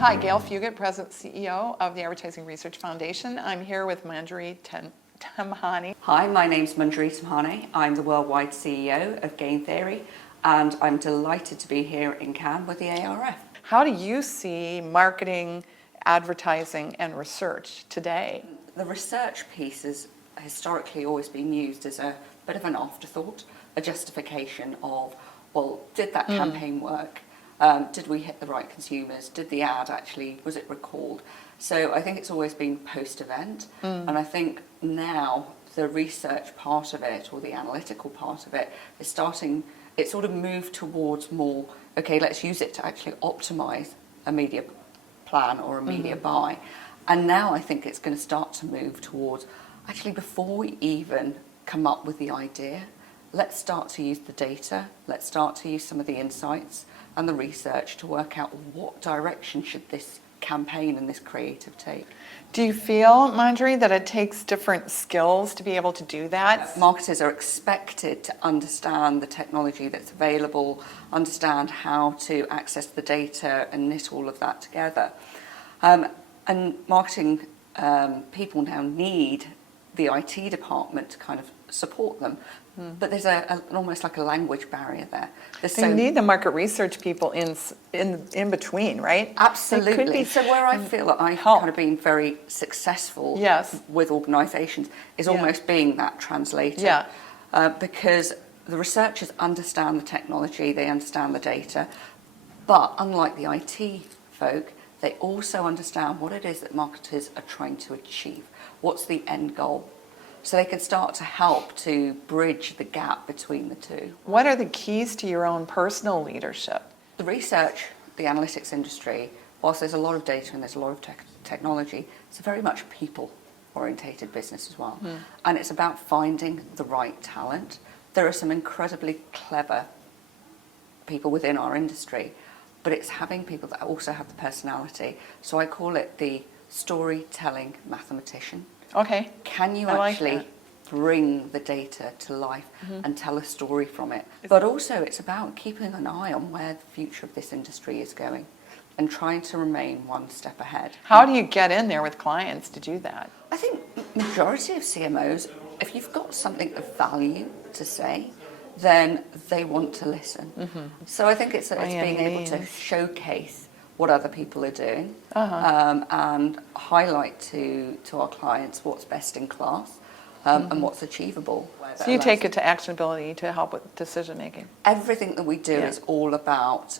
Hi, Gayle Fuguitt, President CEO of the Advertising Research Foundation. I'm here with Manjiry Tamhane. Hi, my name's Manjiry Tamhane. I'm the worldwide CEO of Game Theory, and I'm delighted to be here in Cannes with the ARF. How do you see marketing, advertising, and research today? The research piece has historically always been used as a bit of an afterthought, a justification of, well, did that campaign work? Did we hit the right consumers? Did the ad actually, was it recalled? So I think it's always been post-event, and I think now the research part of it, or the analytical part of it, is starting, it's sort of moved towards more, okay, let's use it to actually optimize a media plan or a media buy. And now I think it's going to start to move towards, actually before we even come up with the idea, let's start to use the data, let's start to use some of the insights and the research to work out what direction should this campaign and this creative take. Do you feel, Manjiry, that it takes different skills to be able to do that? Marketers are expected to understand the technology that's available, understand how to access the data and knit all of that together. And marketing people now need the IT department to kind of support them. But there's almost like a language barrier there. So you need the market research people in between, right? Absolutely. So where I feel that I've kind of been very successful with organisations is almost being that translator. Because the researchers understand the technology, they understand the data, but unlike the IT folk, they also understand what it is that marketers are trying to achieve. What's the end goal? So they can start to help to bridge the gap between the two. What are the keys to your own personal leadership? The research, the analytics industry, whilst there's a lot of data and there's a lot of technology, it's a very much people-orientated business as well. And it's about finding the right talent. There are some incredibly clever people within our industry, but it's having people that also have the personality. So I call it the storytelling mathematician. Okay. Can you actually bring the data to life and tell a story from it? But also it's about keeping an eye on where the future of this industry is going and trying to remain one step ahead. How do you get in there with clients to do that? I think majority of CMOs, if you've got something of value to say, then they want to listen. So I think it's being able to showcase what other people are doing and highlight to our clients what's best in class and what's achievable. So you take it to actionability to help with decision making? Everything that we do is all about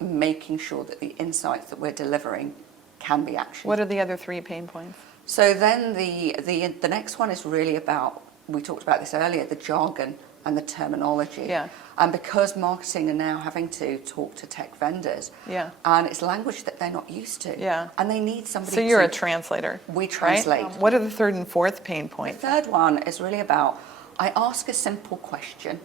making sure that the insights that we're delivering can be actioned. What are the other 3 pain points? So then the next one is really about, we talked about this earlier, the jargon and the terminology. And because marketing are now having to talk to tech vendors, and it's language that they're not used to, and they need somebody. So you're a translator. We translate. Right? What are the 3rd and 4th pain points? The 3rd one is really about, I ask a simple question.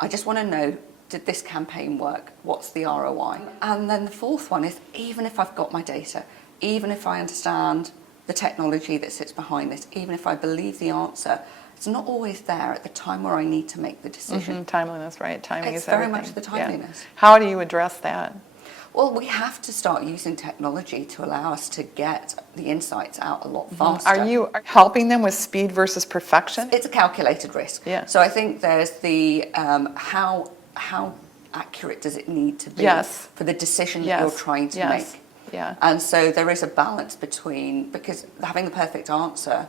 I just want to know, did this campaign work? What's the ROI? And then the 4th one is, even if I've got my data, even if I understand the technology that sits behind this, even if I believe the answer, it's not always there at the time where I need to make the decision. Timeliness, right? Timing is very everything. much the timeliness. How do you address that? Well, we have to start using technology to allow us to get the insights out a lot faster. Are you helping them with speed versus perfection? It's a calculated risk. So I think there's the how accurate does it need to be for the decision that you're trying to make. And so there is a balance between, because having the perfect answer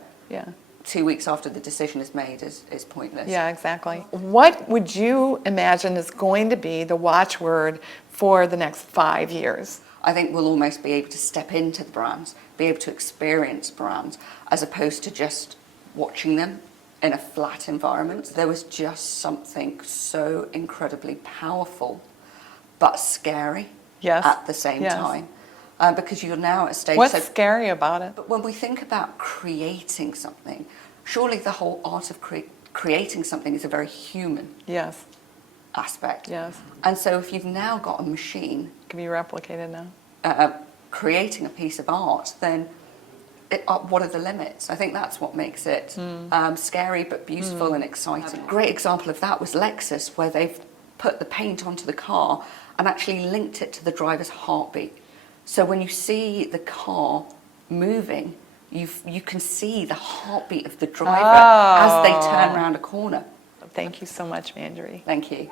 2 weeks after the decision is made is pointless. Yeah, exactly. What would you imagine is going to be the watchword for the next 5 years? I think we'll almost be able to step into the brands, be able to experience brands, as opposed to just watching them in a flat environment. There was just something so incredibly powerful, but scary at the same time. Because you're now at a stage. What's scary about it? But when we think about creating something, surely the whole art of creating something is a very human aspect. And so if you've now got a machine, it can be replicated now, creating a piece of art, then what are the limits? I think that's what makes it scary but beautiful and exciting. A great example of that was Lexus, where they've put the paint onto the car and actually linked it to the driver's heartbeat. So when you see the car moving, you can see the heartbeat of the driver as they turn around a corner. Thank you so much, Manjiry. Thank you.